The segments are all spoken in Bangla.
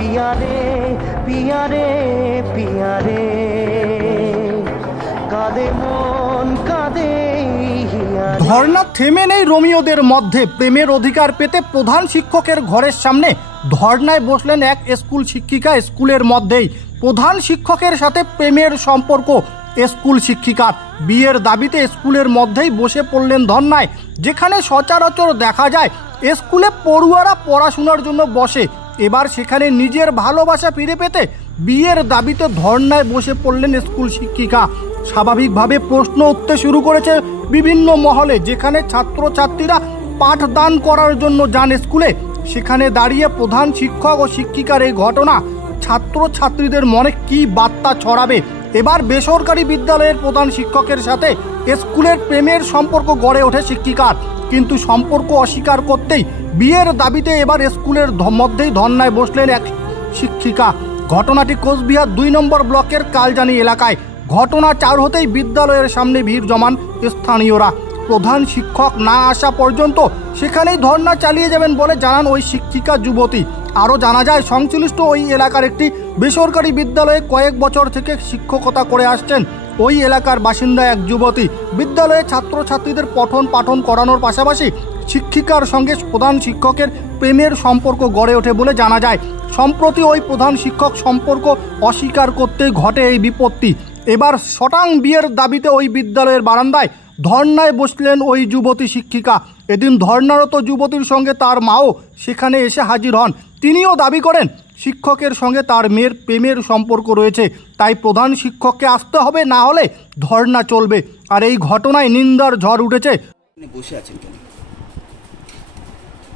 পিয়া রে পিয়া রে পিয়া রে, কাঁদে মন কাঁদে হিয়া রে। ধর্ণা থেমে নেই রোমিওদের মধ্যে। প্রেমের অধিকার পেতে প্রধান শিক্ষকের ঘরের সামনে ধর্ণায় বসলেন এক স্কুল শিক্ষিকা। স্কুলের মধ্যেই প্রধান শিক্ষকের সাথে প্রেমের সম্পর্ক স্কুল শিক্ষিকার। বিয়ের দাবিতে স্কুলের মধ্যেই বসে পড়লেন ধর্ণায়। যেখানে সচরাচর দেখা যায় স্কুলে পড়ুয়ারা পড়াশোনার জন্য বসে, এবার সেখানে নিজের ভালোবাসা ফিরে পেতে বিয়ের দাবিতে ধর্ণায় বসে পড়লেন স্কুল শিক্ষিকা। স্বাভাবিকভাবে প্রশ্ন উঠতে শুরু করেছে বিভিন্ন মহলে। যেখানে ছাত্রছাত্রীরা পাঠদান করার জন্য যান স্কুলে, সেখানে দাঁড়িয়ে প্রধান শিক্ষক ও শিক্ষিকার এই ঘটনা ছাত্রছাত্রীদের মনে কি বার্তা ছড়াবে? এবার বেসরকারি বিদ্যালয়ের প্রধান শিক্ষকের সাথে স্কুলের প্রেমের সম্পর্ক গড়ে ওঠে শিক্ষিকার, কিন্তু সম্পর্ক অস্বীকার করতেই বিয়ের দাবিতে এবার স্কুলের মধ্যেই ধর্ণায় বসলেন এক শিক্ষিকা। ঘটনাটি কোচবিহার 2 নম্বর ব্লকের কালজানি এলাকায়। ঘটনা চার হতেই বিদ্যালয়ের সামনে ভিড় জমান স্থানীয়রা। প্রধান শিক্ষক না আসা পর্যন্ত সেখানেই ধর্ণা চালিয়ে যাবেন বলে জানান ওই শিক্ষিকা যুবতী। আরও জানা যায়, সংশ্লিষ্ট ওই এলাকার একটি বেসরকারি বিদ্যালয়ে কয়েক বছর থেকে শিক্ষকতা করে আসছেন ওই এলাকার বাসিন্দা এক যুবতী। বিদ্যালয়ে ছাত্রছাত্রীদের পঠন পাঠন করানোর পাশাপাশি শিক্ষিকার সঙ্গে প্রধান শিক্ষকের প্রেমের সম্পর্ক গড়ে ওঠে বলে জানা যায়। সম্প্রতি ওই প্রধান শিক্ষক সম্পর্ক অস্বীকার করতেই ঘটে এই বিপত্তি। এবার শটাং বিয়ের দাবিতে ওই বিদ্যালয়ের বারান্দায় ধর্ণায় বসলেন ওই যুবতী শিক্ষিকা। এদিন ধর্ণারত যুবতীর সঙ্গে তার মাও সেখানে এসে হাজির হন। তিনিও দাবি করেন শিক্ষকের সঙ্গে তার মেয়ের প্রেমের সম্পর্ক রয়েছে, তাই প্রধান শিক্ষককে আসতে হবে, না হলে ধর্ণা চলবে। আর এই ঘটনায় নিন্দার ঝড় উঠেছে। বসে আছেন কেন?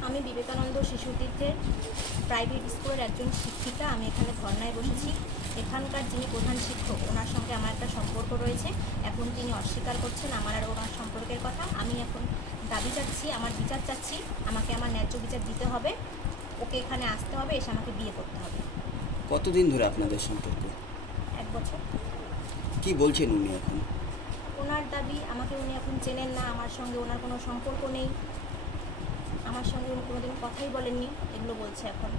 আমি বিবেকানন্দ শিশু তীর্থের প্রাইভেট স্কুলের একজন শিক্ষিকা। আমি এখানে ধর্ণায় বসেছি। এখানকার যিনি প্রধান শিক্ষক, ওনার সঙ্গে আমার একটা সম্পর্ক রয়েছে। এখন তিনি অস্বীকার করছেন আমার আর ওনার সম্পর্কের কথা। আমি এখন দাবি চাচ্ছি, আমার বিচার চাচ্ছি। আমাকে আমার ন্যায্য বিচার দিতে হবে। ওকে এখানে আসতে হবে, এসে আমাকে বিয়ে করতে হবে। কতদিন ধরে আপনাদের সম্পর্ক? 1 বছর। কি বলছেন উনি এখন? ওনার দাবি, আমাকে উনি এখন চেনেন না, আমার সঙ্গে ওনার কোনো সম্পর্ক নেই, আমার সঙ্গে উনি কোনোদিন কথাই বলেননি, এগুলো বলছে এখন।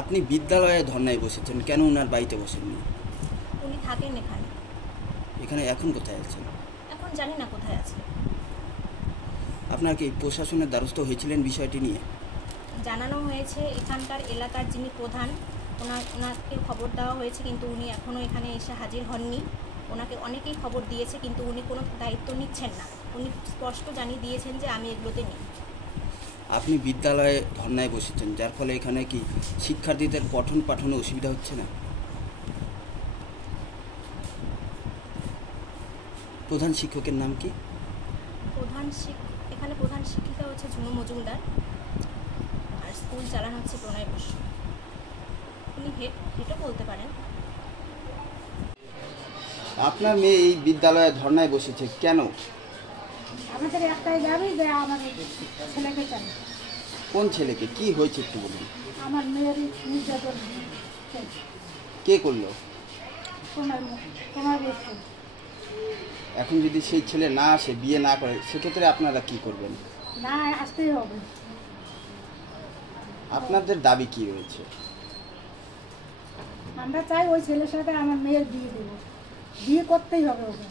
আপনি বিদ্যালয়ে ধর্ণায় বসেছেন, কেন ওনার বাড়িতে বসেননি? উনি থাকেন এখানে। এখানে এখন কোথায় আছেন? এখন জানি না কোথায় আছে। আপনার কি প্রশাসনের দ্বারস্থ হয়েছিলেন বিষয়টি নিয়ে? জানানো হয়েছে, এখানকার এলাকার যিনি প্রধান ওনাকে খবর দেওয়া হয়েছে, কিন্তু উনি এখনও এখানে এসে হাজির হননি। ওনাকে অনেকেই খবর দিয়েছে, কিন্তু উনি কোনো দায়িত্ব নিচ্ছেন না। উনি স্পষ্ট জানিয়ে দিয়েছেন যে আমি এগুলোতে নেই। আপনি বিদ্যালয়ে ধর্ণায় বসেছেন, যার ফলে এখানে কি শিক্ষার্থীদের পঠন পাঠনে অসুবিধা হচ্ছে না? প্রধান শিক্ষকের নাম কি? এখানে প্রধান শিক্ষিকা হচ্ছে ঝুনু মজুমদার, আর স্কুল চালানো হচ্ছে প্রণয় বসু। উনি হেঁটে বলতে পারেন। আপনার মেয়ে এই বিদ্যালয়ে ধর্ণায় বসেছে কেন? আমাদের একটাই দাবি যে আমাদের ছেলেকে চাই। কোন ছেলেকে? কি হয়েছে একটু বলুন। আমার মেয়ের নির্যাতন কে করলো? তোমার বেশি। এখন যদি সেই ছেলে না আসে, বিয়ে না করে, সেক্ষেত্রে আপনারা কি করবেন? না, আসতেই হবে। আপনাদের দাবি কি রয়েছে? আমরা চাই ওই ছেলের সাথে আমার মেয়ের বিয়ে দেব, বিয়ে করতেই হবে ওকে।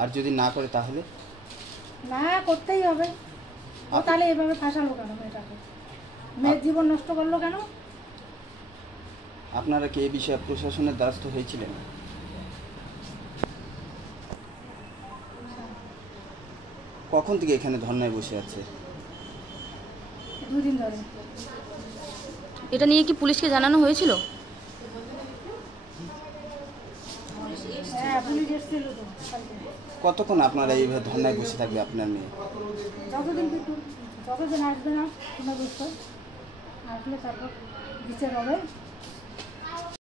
আর যদি না করে তাহলে? না, করতেই হবে। ও তাহলে এভাবে ফাঁসালো কেন মেয়েটাকে? মেয়ের জীবন নষ্ট করলো কেন? আপনারা কি এই বিষয়ে প্রশাসনের দ্বারস্থ হয়েছিলেন? কখন থেকে এখানে ধর্ণায় বসে আছে? 2 দিন ধরে। এটা নিয়ে কি পুলিশকে জানানো হয়েছিল? হ্যাঁ, পুলিশ এসেছিল তো। কতক্ষণ আপনারা এইভাবে ধর্ণায় বসে থাকবে আপনার মেয়ে? যতদিন আসবে না কোনো বুঝতে আসলে তারপর বিচার হবে।